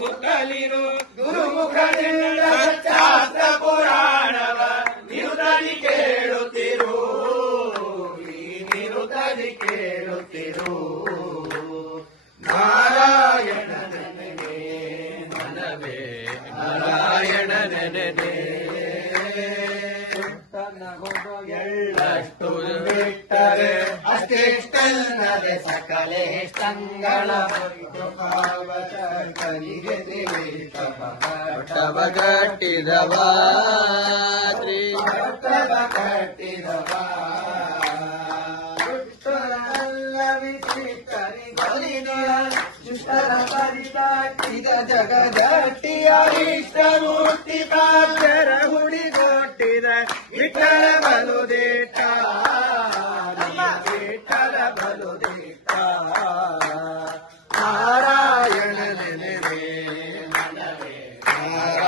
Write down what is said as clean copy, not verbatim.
ಹುತ್ತಲಿರು ಗುರುಮುಖದಿಂದ ಶಾಸ್ತ್ರ ಪುರಾಣವ ನಿರುತದಿ ಕೇಳುತ್ತಿರು ನಿರುತದಿ ಕೇಳುತ್ತಿರು ನಾರಾಯಣ ನೆನೆ ಮನವೇ ನಾರಾಯಣ ನೆನೆ ಎಳ್ಳಷ್ಟು ಬಿಟ್ಟರೆ ಅಷ್ಟೆಷ್ಟಲ್ಲದೆ ಸಕಲೇಷ್ಟಂಗಳ ಕಟ್ಟಿದವ ಕಟ್ಟಿದವ ದುಷ್ಟರ ಪರಿದಾಟಿದ ಜಗದಟ್ಟಿಯ ಇಷ್ಟಮೂರ್ತಿ ಕಾಚರ ಹುಡಿಗೊಟ್ಟಿದ ವಿಠಲ ಬಲುದೇಟ ವಿಠಲ ಬಲುದೇಟ ನಾರಾಯಣ ನೆನೆ ನಾರಾಯಣ